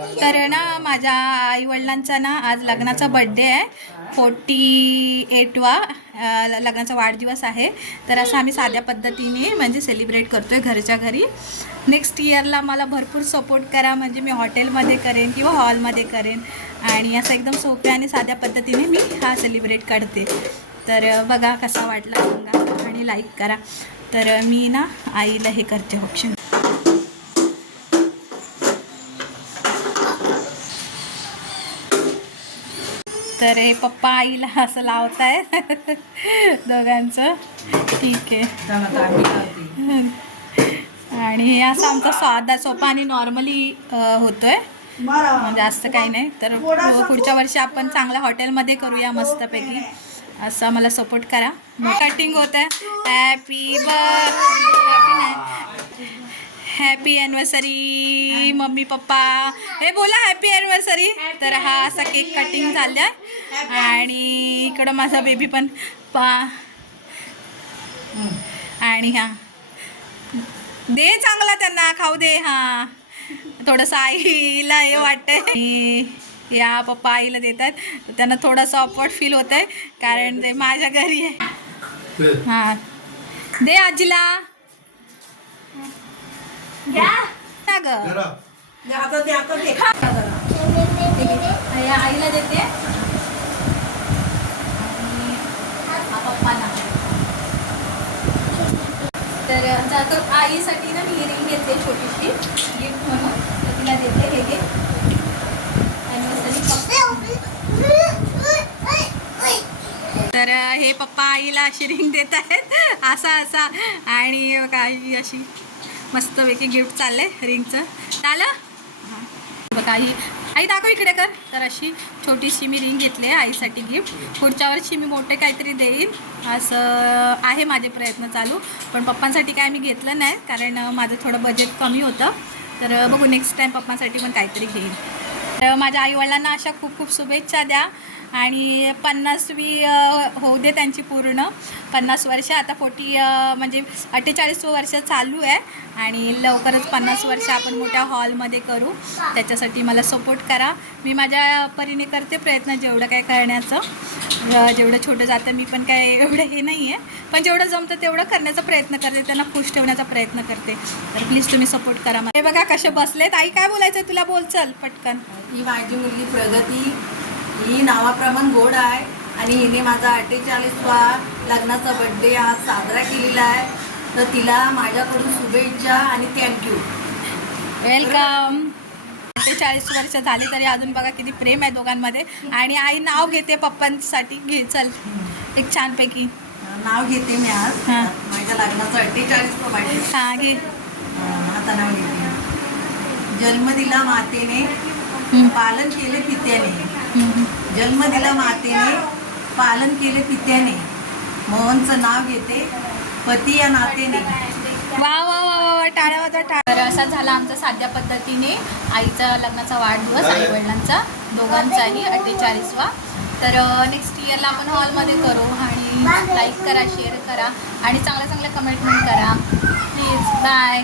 तर ना माझ्या आईवडिलांचा ना आज लग्नाचा बड्डे आहे. फोर्टी एटवा लग्नाचा वाढदिवस आहे. तर असं आम्ही साध्या पद्धतीने म्हणजे सेलिब्रेट करतोय घरच्या घरी. नेक्स्ट इयरला मला भरपूर सपोर्ट करा. म्हणजे मी हॉटेलमध्ये करेन किंवा हॉलमध्ये करेन. आणि असं एकदम सोप्या आणि साध्या पद्धतीने मी हा सेलिब्रेट करते. तर बघा कसा वाटला सांगा आणि लाईक करा. तर मी ना आईला हे करते ऑप्शन तर हे पप्पा आईला असं लावत आहे दोघांचं. ठीक आहे. आणि हे असं आमचा साधा सोपा आणि नॉर्मली होतोय. जास्त काही नाही. तर पुढच्या वर्षी आपण चांगल्या हॉटेलमध्ये करूया मस्तपैकी. असं मला सपोर्ट करा. कटिंग होत आहे हॅपी नाही हॅपी ॲनिव्हर्सरी मम्मी पप्पा हे बोला हॅपी ॲनिव्हर्सरी तर हा असा केक कटिंग झाला आणि इकडं माझा बेबी पण पा आणि हा. दे चांगला त्यांना खाऊ दे हा. थोडंसं आईला हे वाटतंय. या पप्पा आईला देतात. त्यांना थोडंसं ऑकवर्ड फील होत आहे कारण ते माझ्या घरी आहे. हां. दे आजीला. आईला देते हा तर आता आईसाठी ना मी रिंग घेते छोटीशी. गिफ्ट म्हणून. तर तिला देते हे घे. तर हे पप्पा आईला अशी रिंग देत आहेत. असा असा. आणि काही अशी मस्तपैकी गिफ्ट चाललंय रिंगचं. झालं हां बघा आई आई दाखव इकडे कर. तर अशी छोटीशी मी रिंग घेतली आहे आईसाठी गिफ्ट पुढच्या वर्षी मी मोठे काहीतरी देईन. असं आहे माझे प्रयत्न चालू. पण पप्पांसाठी काय मी घेतलं नाही कारण माझं थोडं बजेट कमी होतं. तर बघू नेक्स्ट टाईम पप्पांसाठी पण काहीतरी घेईन. तर माझ्या आईवडिलांना अशा खूप खूप शुभेच्छा द्या. आणि पन्नासवी होऊ दे त्यांची पूर्ण. पन्नास वर्ष आता फोर्टी म्हणजे अठ्ठेचाळीस वर्ष चालू आहे. आणि लवकरच पन्नास वर्ष आपण मोठ्या हॉलमध्ये करू. त्याच्यासाठी मला सपोर्ट करा. मी माझ्या परीने करते प्रयत्न जेवढं काय करण्याचं. जेवढं छोटं जातं मी पण काय एवढं हे नाही आहे. पण जेवढं जमतं तेवढं करण्याचा प्रयत्न करते. त्यांना खुश ठेवण्याचा प्रयत्न करते. तर प्लीज तुम्ही सपोर्ट करा मला. हे बघा कसे बसलेत. आई काय बोलायचं तुला? बोल चल पटकन. ही माझी मुलगी प्रगती ही नावाप्रमाण गोड आहे आणि हिने माझा अठ्ठेचाळीसवा लग्नाचा बड्डे आज साजरा केलेला आहे. तर तिला माझ्याकडून शुभेच्छा आणि थँक्यू वेलकम चाळीस वर्ष झाली तरी अजून बघा किती प्रेम आहे दोघांमध्ये. आणि आई नाव घेते पप्पांसाठी. घे चल. एक छानपैकी. नाव घेते मी आज. हां. माझ्या लग्नाचा अठ्ठेचाळीसवा बड्डे हां घे. आता नाव घेते जन्म दिला मातेने. पालन केले पित्याने. जन्म दिला मातेने पालन केले पित्याने. मोहनचं नाव घेते पती या नातेने. वा वा वा वा वा टाळ्या वाजवा टाळ्या. तर असा झाला आमचा साध्या पद्धतीने आईचा लग्नाचा वाढदिवस आई वडिलांचा दोघांचाही अठ्ठेचाळीसवा. तर नेक्स्ट इयरला आपण हॉलमध्ये करू आणि लाईक करा शेअर करा आणि चांगल्या चांगल्या कमेंटमेंट करा. Please bye